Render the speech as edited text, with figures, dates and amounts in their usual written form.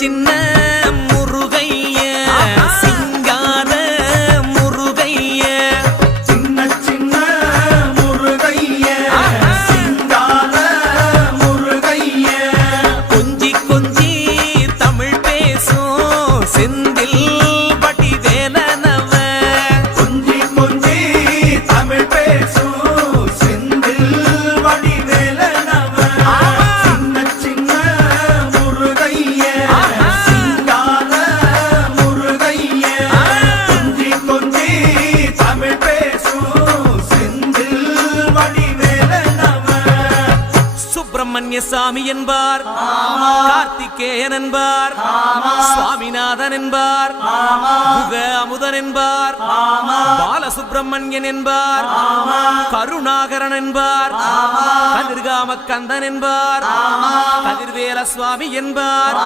சின்ன முருகைய சிங்கார முருகைய சின்ன சின்ன முருகைய சிங்கார முருகைய கொஞ்சி கொஞ்சி தமிழ் பேசும் செந்தில் வடிவேலனவ கொஞ்சி கொஞ்சி தமிழ் பேசும் செந்தில் வடிவேலனவ சின்ன சின்ன முருகைய சிங்கார முருகைய கொஞ்சி கொஞ்சி தமிழ் பேசும் செந்தில் வடிவேலனவ சுப்பிரமணிய சாமி என்பார், கார்த்திகேயன் என்பார், சுவாமிநாதன் என்பார், முக அமுதன் என்பார், பாலசுப்பிரமணியன் என்பார், கருணாகரன் என்பார், கதிர்காம கந்தன் என்பார், கதிர்வேல சுவாமி என்பார்,